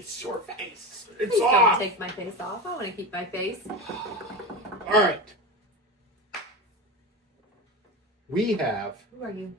face, your face. It's Please off. don't take my face off. I want to keep my face. All right. We have Who are you?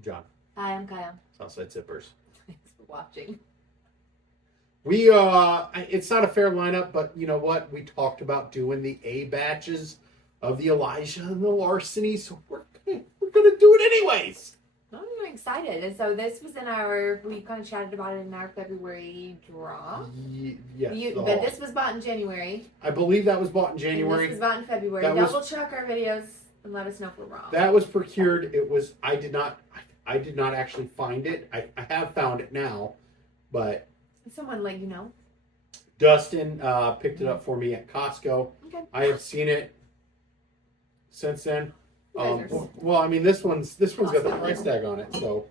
John. Hi, I'm Kaya. Southside Zippers. Thanks for watching. We it's not a fair lineup, but you know what? We talked about doing the A batches of the Elijah and the Larceny, so we're gonna do it anyways. I'm excited. And so this was we kind of chatted about it in our February draw. Yes. But this was bought in January. I believe that was bought in January. And this was bought in February. Double check our videos and let us know if we're wrong. That was procured. It was. I did not actually find it. I have found it now, but someone let you know. Dustin picked it up for me at Costco. Okay. I have seen it since then. Well, I mean, this one's got the price tag on it, so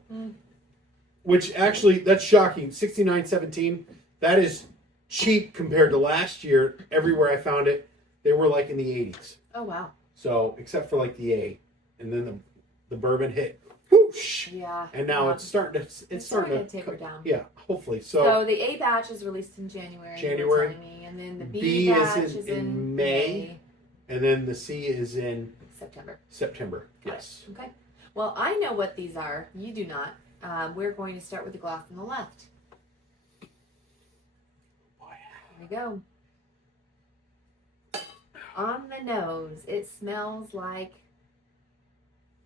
which actually that's shocking. $69.17. That is cheap compared to last year. Everywhere I found it, they were like in the 80s. Oh wow. So except for like the A, and then the bourbon hit, whoosh. Yeah. And now it's starting to taper down. Yeah, hopefully. So the A batch is released in January. And then the B batch is in May. And then the C is in September. Yes. Okay. Well, I know what these are. You do not. We're going to start with the glass on the left. Here we go. On the nose, it smells like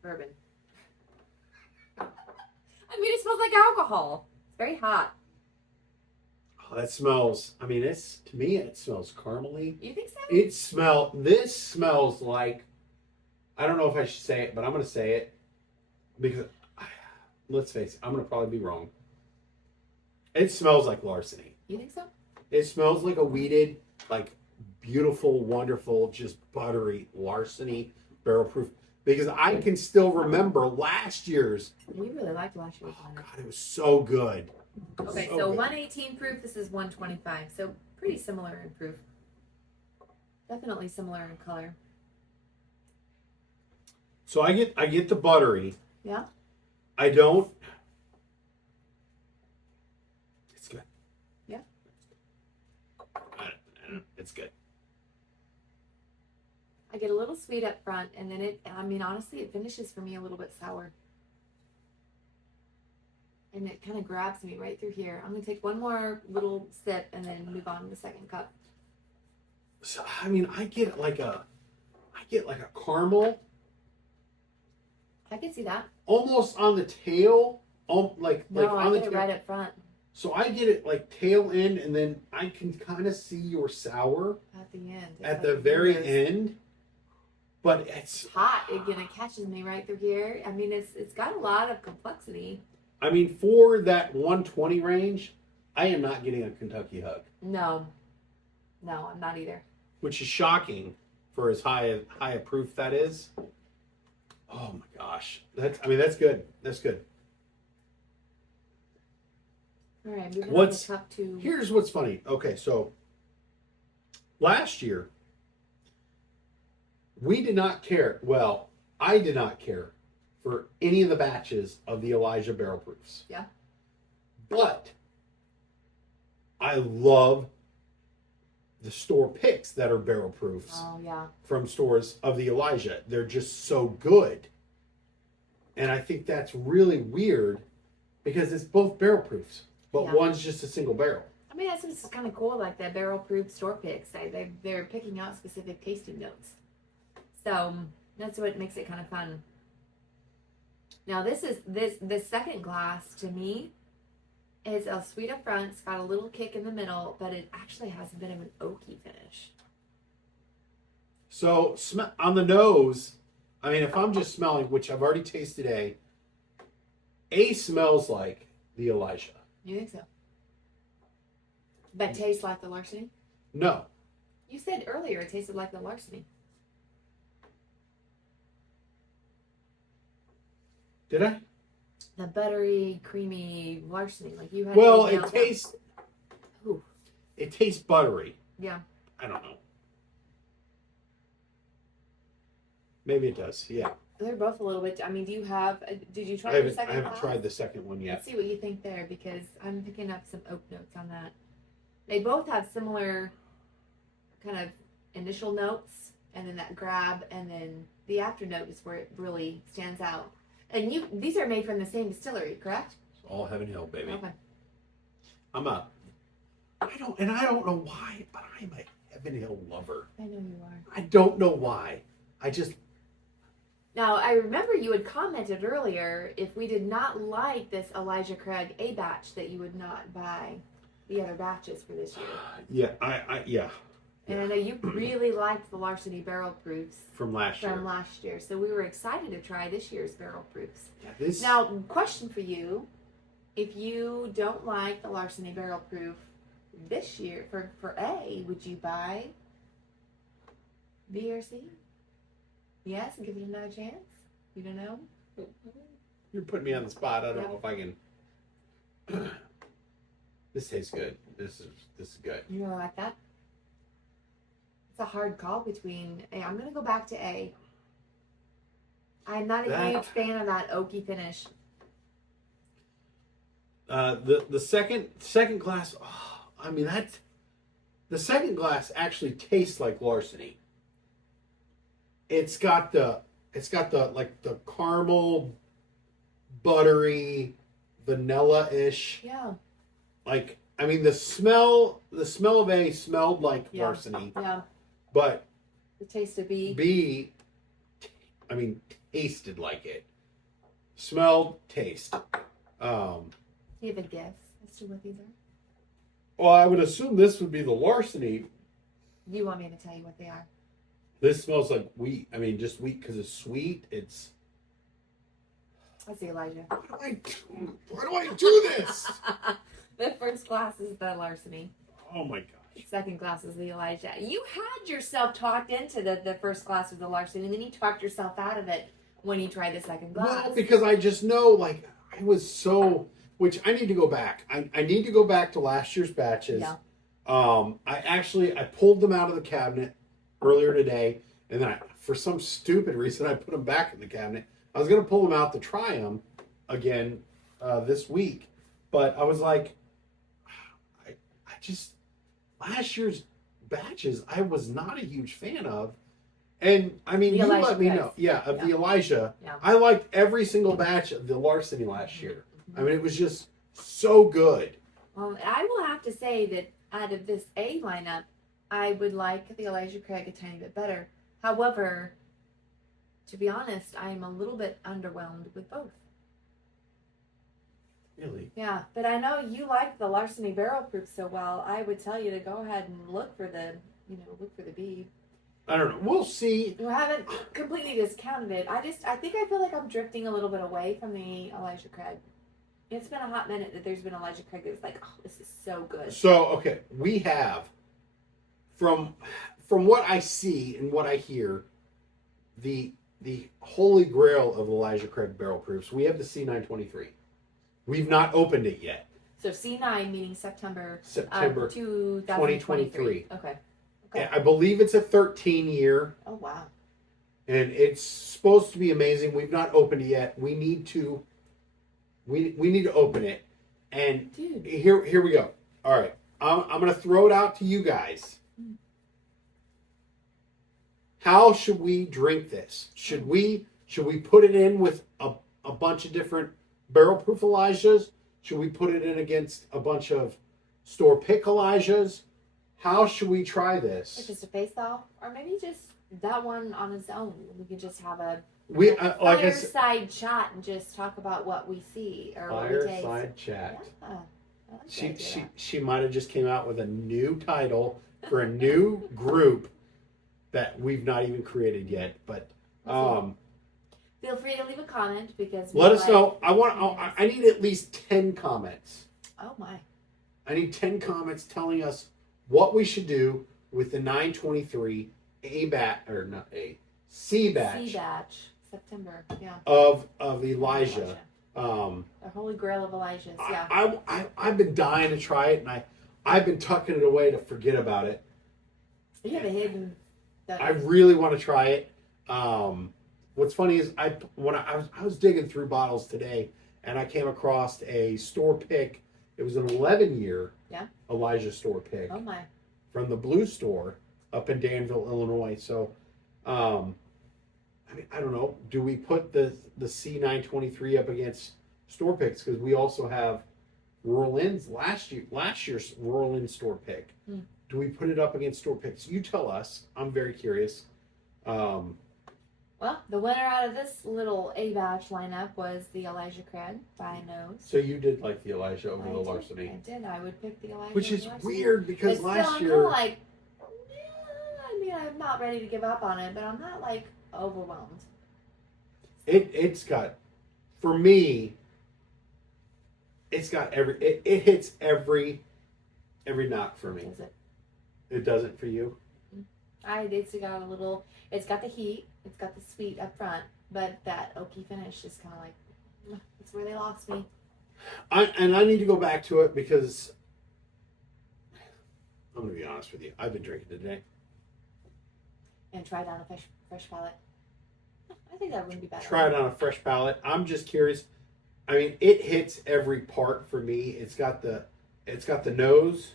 bourbon. I mean, it smells like alcohol. It's very hot. Oh, that smells. I mean, to me, it smells caramely. You think so? This smells like. I don't know if I should say it, but I'm going to say it because, let's face it, I'm going to probably be wrong. It smells like Larceny. You think so? It smells like a weeded, like beautiful, wonderful, just buttery Larceny barrel proof. Because I can still remember last year's. We really liked last year's one. Oh God, it was so good. Okay, so 118 proof. This is 125. So pretty similar in proof. Definitely similar in color. So I get the buttery. Yeah. I don't. It's good. Yeah. It's good. I get a little sweet up front, and then honestly, it finishes for me a little bit sour. And it kind of grabs me right through here. I'm going to take one more little sip and then move on to the second cup. So, I mean, I get like a caramel. I can see that. Almost on the tail. I get it right up front. So I get it like tail end, and then I can kind of see your sour. At the end. At the very end. But it's hot. It catches me right through here. I mean, it's got a lot of complexity. I mean, for that 120 range, I am not getting a Kentucky Hug. No, I'm not either. Which is shocking for as high a proof that is. Oh my gosh, that's good. That's good. All right, moving on to cup 2. Here's what's funny. Okay, so last year we did not care. Well, I did not care for any of the batches of the Elijah barrel proofs. Yeah. But I love the store picks that are barrel proofs. Oh, yeah. From stores of the Elijah. They're just so good. And I think that's really weird because it's both barrel proofs, but one's just a single barrel. I mean, that's what's kind of cool, like the barrel proof store picks. They're picking out specific tasting notes. So that's what makes it kind of fun. Now this second glass to me is a sweet up front. It's got a little kick in the middle, but it actually has a bit of an oaky finish. So on the nose, I mean, if I'm just smelling, which I've already tasted A smells like the Elijah. You think so? But tastes like the Larceny? No. You said earlier it tasted like the Larceny. Did I? The buttery, creamy Larceny, like you had. Well, it tastes. Ooh. It tastes buttery. Yeah. I don't know. Maybe it does. Yeah. They're both a little bit. I mean, do you have? Did you try I the second haven't class? tried the second one yet. Let's see what you think there, because I'm picking up some oak notes on that. They both have similar kind of initial notes, and then that grab, and then the after note is where it really stands out. And these are made from the same distillery, correct? It's all Heaven Hill, baby. Okay. I don't know why, but I'm a Heaven Hill lover. I know you are. I don't know why. Now, I remember you had commented earlier, if we did not like this Elijah Craig A batch, that you would not buy the other batches for this year. Yeah. And I know you really liked the Larceny barrel proofs From last year. So we were excited to try this year's barrel proofs. Yeah, Now, question for you. If you don't like the Larceny barrel proof this year, for A, would you buy B or C? Yes, and give it another chance? You don't know? You're putting me on the spot. I don't know if I can. This tastes good. This is good. You really like that? It's a hard call between A. I'm going to go back to A. I'm not a huge fan of that oaky finish. The second glass. Oh, I mean the second glass actually tastes like Larceny. It's got the like the caramel, buttery, vanilla-ish. Yeah. Like, I mean, the smell of A smelled like Larceny. Yeah. But the taste of B, I mean, tasted like it. Smelled, taste. Do you have a guess as to what these are? Well, I would assume this would be the Larceny. Do you want me to tell you what they are? This smells like wheat. I mean, just wheat because it's sweet. It's. Let's see, Elijah. Why do I do this? The first glass is the Larceny. Oh my gosh. Second glass is the Elijah. You had yourself talked into the first glass of the Larceny, and then you talked yourself out of it when you tried the second glass. Well, because I just know, like, I was so. Which I need to go back. I need to go back to last year's batches. Yeah. I pulled them out of the cabinet earlier today, and then for some stupid reason I put them back in the cabinet. I was going to pull them out to try them again this week, but I was like, I just last year's batches I was not a huge fan of, and I mean, you let me know, the Elijah. Yeah. I liked every single batch of the Larceny last year. I mean, it was just so good. Well, I will have to say that out of this A lineup, I would like the Elijah Craig a tiny bit better. However, to be honest, I am a little bit underwhelmed with both. Really? Yeah, but I know you like the Larceny barrel proof so well. I would tell you to go ahead and look for the B. I don't know. We'll see. You haven't completely discounted it. I feel like I'm drifting a little bit away from the Elijah Craig. It's been a hot minute that there's been Elijah Craig that's like, oh, this is so good. So, okay, we have, from what I see and what I hear, the holy grail of Elijah Craig barrel proofs, we have the C923. We've not opened it yet. So C9 meaning September 2023. Okay. And I believe it's a 13-year. Oh, wow. And it's supposed to be amazing. We've not opened it yet. We need to open it. And dude, here we go. All right. I'm going to throw it out to you guys. How should we drink this? Should we put it in with a bunch of different barrel proof Elijahs? Should we put it in against a bunch of store pick Elijahs? How should we try this? just a face off, or maybe just that one on its own. We could just have a fireside chat and just talk about what we see or what we taste. Fireside chat. Yeah, she might have just came out with a new title for a new group that we've not even created yet. But feel free to leave a comment because let us know. I need at least 10 comments. Oh my! I need 10 comments telling us what we should do with the 923 C batch September, yeah, of Elijah. The holy grail of Elijah's, yeah. I've been dying to try it, and I've been tucking it away to forget about it. You have a hidden. I really want to try it. what's funny is I was digging through bottles today, and I came across a store pick. It was an 11-year Elijah store pick. Oh my! From the Blue Store up in Danville, Illinois. So, I mean, I don't know. Do we put the C923 up against store picks because we also have Rural Inn's last year's Rural Inn store pick? Do we put it up against store picks? You tell us. I'm very curious. Well, the winner out of this little A batch lineup was the Elijah Craig by Nose. So you did like the Elijah over the Larceny. I did. I would pick the Elijah. Which is Larceny. weird because but last still, year. I'm kind of like, I mean, I'm not ready to give up on it, but I'm not like overwhelmed. It's got, for me, it's got it hits every knock for me. Does it? It doesn't for you? It's got the heat, it's got the sweet up front, but that oaky finish is kind of like, that's where they lost me. I need to go back to it because I'm going to be honest with you. I've been drinking today. And try it on a fresh palate. I think that wouldn't be bad. Try it on a fresh palate. I'm just curious. I mean, it hits every part for me. It's got the nose.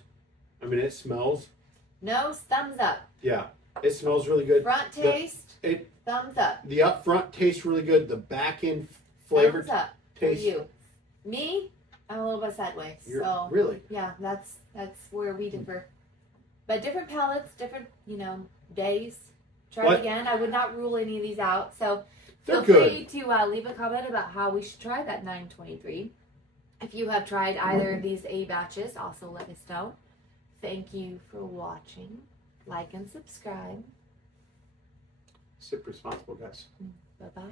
I mean, it smells. Nose, thumbs up. Yeah, it smells really good. Front taste, thumbs up. The up front tastes really good. The back end flavor thumbs up taste. for you. Me, I'm a little bit sideways. So really? Yeah, that's where we differ. But different palates, different days. Try it again. I would not rule any of these out. So feel free to leave a comment about how we should try that 923. If you have tried either of these A batches, also let us know. Thank you for watching. Like and subscribe. Sip responsible, guys. Bye-bye.